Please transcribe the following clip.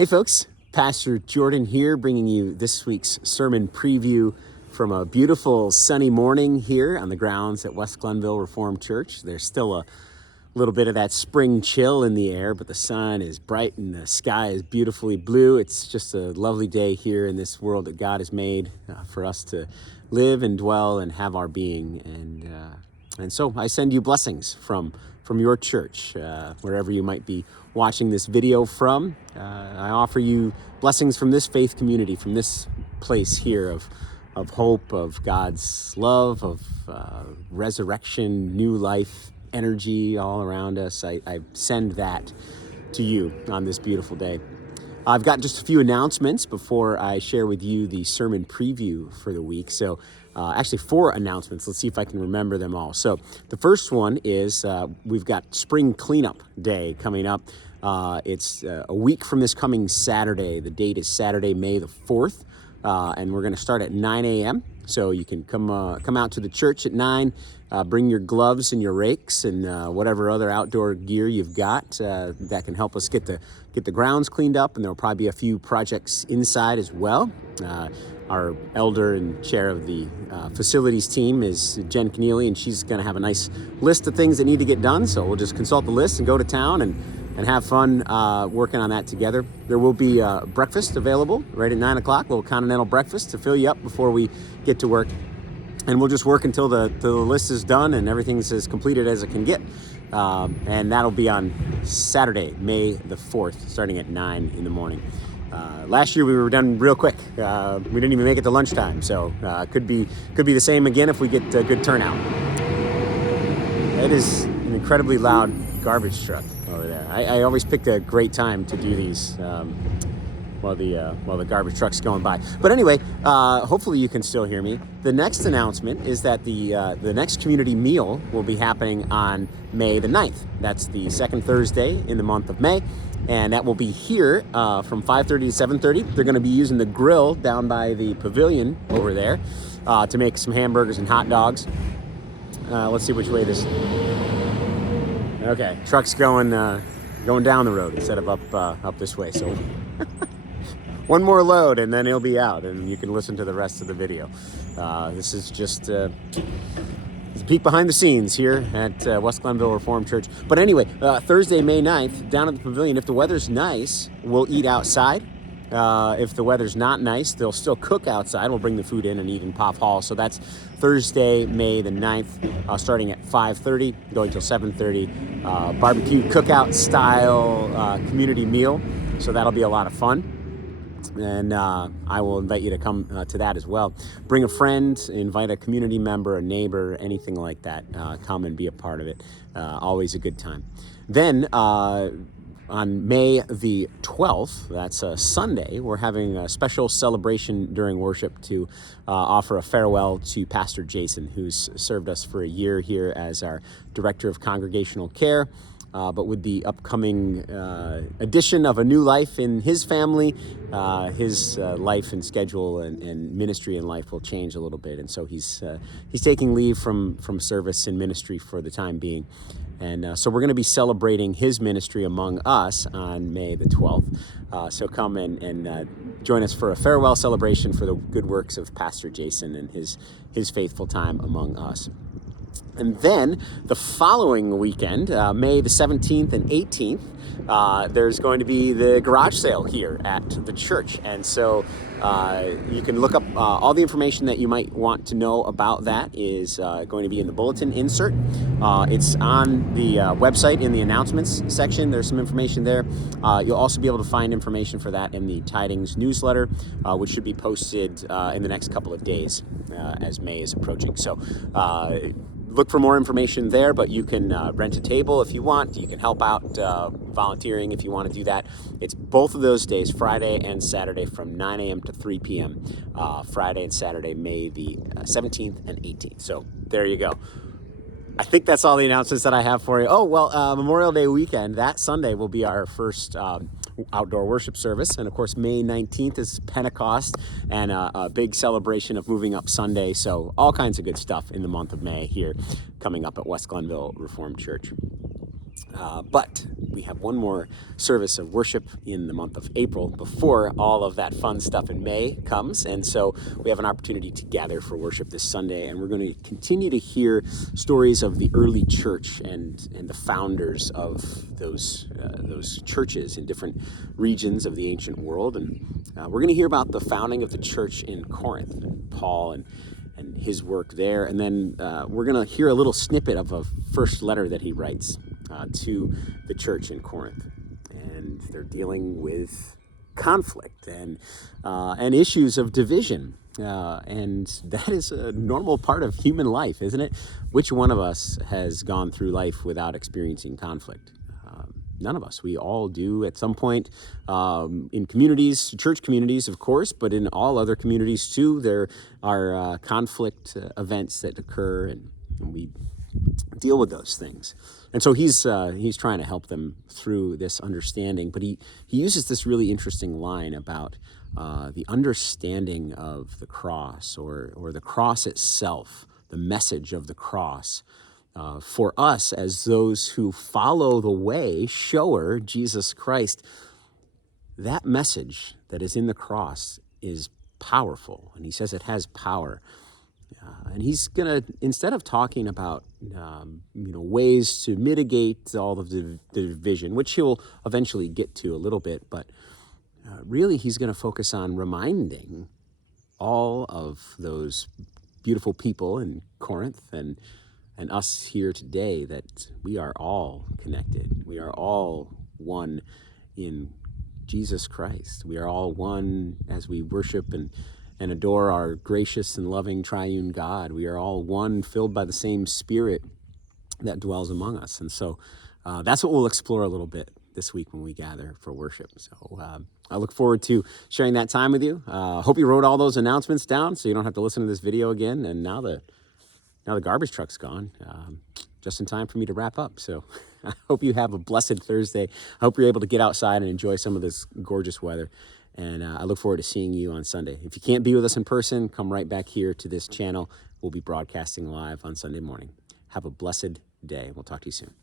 Hey folks, Pastor Jordan here, bringing you this week's sermon preview from a beautiful sunny morning here on the grounds at West Glenville Reformed Church. There's still a little bit of that spring chill in the air, but the sun is bright and the sky is beautifully blue. It's just a lovely day here in this world that God has made for us to live and dwell and have our being. And so I send you blessings from your church, wherever you might be watching this video from. I offer you blessings from this faith community, from this place here of hope, of God's love, of resurrection, new life, energy all around us. I send that to you on this beautiful day. I've got just a few announcements before I share with you the sermon preview for the week. So actually 4 announcements. Let's see if I can remember them all. So the first one is we've got Spring Cleanup Day coming up. It's a week from this coming Saturday. The date is Saturday, May the 4th, and we're going to start at 9 a.m. So you can come out to the church at 9, bring your gloves and your rakes and whatever other outdoor gear you've got that can help us get the grounds cleaned up, and there'll probably be a few projects inside as well. Our elder and chair of the facilities team is Jen Keneally, and she's going to have a nice list of things that need to get done. So we'll just consult the list and go to town and have fun working on that together. There will be breakfast available right at 9 o'clock, a little continental breakfast to fill you up before we get to work. And we'll just work until the list is done and everything's as completed as it can get. And that'll be on Saturday, May the 4th, starting at 9 in the morning. Last year we were done real quick. We didn't even make it to lunchtime, so could be the same again if we get a good turnout. It is an incredibly loud garbage truck over there. I always picked a great time to do these while the garbage truck's going by. But anyway, hopefully you can still hear me. The next announcement is that the next community meal will be happening on May the 9th. That's the second Thursday in the month of May. And that will be here from 5:30 to 7:30. They're going to be using the grill down by the pavilion over there to make some hamburgers and hot dogs. Let's see which way this. Okay, truck's going down the road instead of up this way. So one more load and then he'll be out, and you can listen to the rest of the video. This is just a peek behind the scenes here at West Glenville Reformed Church. But anyway, Thursday, May 9th, down at the pavilion, if the weather's nice, we'll eat outside. If the weather's not nice, they'll still cook outside. We'll bring the food in and eat in Pop Hall. So that's Thursday, May the 9th, starting at 5:30, going till 7:30. Barbecue cookout style community meal. So that'll be a lot of fun. And I will invite you to come to that as well. Bring a friend, invite a community member, a neighbor, anything like that. Come and be a part of it. Always a good time. Then on May the 12th, that's a Sunday, we're having a special celebration during worship to offer a farewell to Pastor Jason, who's served us for a year here as our Director of Congregational Care. But with the upcoming addition of a new life in his family, his life and schedule and ministry in life will change a little bit. And so he's taking leave from service and ministry for the time being. And so we're going to be celebrating his ministry among us on May the 12th. So come and join us for a farewell celebration for the good works of Pastor Jason and his faithful time among us. And then the following weekend, May the 17th and 18th, there's going to be the garage sale here at the church. And so you can look up all the information that you might want to know about that is going to be in the bulletin insert. It's on the website in the announcements section. There's some information there. You'll also be able to find information for that in the Tidings newsletter, which should be posted in the next couple of days as May is approaching. So look for more information there, but you can rent a table if you want. You can help out volunteering if you want to do that. It's both of those days, Friday and Saturday, from 9 a.m. to 3 p.m. Friday and Saturday, May the 17th and 18th. So there you go. I think that's all the announcements that I have for you. Oh, well, Memorial Day weekend, that Sunday will be our first outdoor worship service. And of course, May 19th is Pentecost and a big celebration of Moving Up Sunday. So all kinds of good stuff in the month of May here coming up at West Glenville Reformed Church. But we have one more service of worship in the month of April before all of that fun stuff in May comes. And so we have an opportunity to gather for worship this Sunday. And we're going to continue to hear stories of the early church and the founders of those churches in different regions of the ancient world. And we're going to hear about the founding of the church in Corinth, and Paul and his work there. And then we're going to hear a little snippet of a first letter that he writes to the church in Corinth. And they're dealing with conflict and issues of division. And that is a normal part of human life, isn't it? Which one of us has gone through life without experiencing conflict? None of us. We all do at some point in communities, church communities, of course, but in all other communities too. There are conflict events that occur, and we deal with those things. And so he's trying to help them through this understanding. But he uses this really interesting line about the understanding of the cross, or the cross itself, the message of the cross. For us as those who follow the way, shower, Jesus Christ, that message that is in the cross is powerful. And he says it has power. And he's going to, instead of talking about ways to mitigate all of the division, which he'll eventually get to a little bit, but really he's going to focus on reminding all of those beautiful people in Corinth and us here today that we are all connected. We are all one in Jesus Christ. We are all one as we worship and adore our gracious and loving triune God. We are all one, filled by the same Spirit that dwells among us. And so that's what we'll explore a little bit this week when we gather for worship. So I look forward to sharing that time with you. Hope you wrote all those announcements down so you don't have to listen to this video again. And now the garbage truck's gone, just in time for me to wrap up. So I hope you have a blessed Thursday. I hope you're able to get outside and enjoy some of this gorgeous weather. And I look forward to seeing you on Sunday. If you can't be with us in person, come right back here to this channel. We'll be broadcasting live on Sunday morning. Have a blessed day. We'll talk to you soon.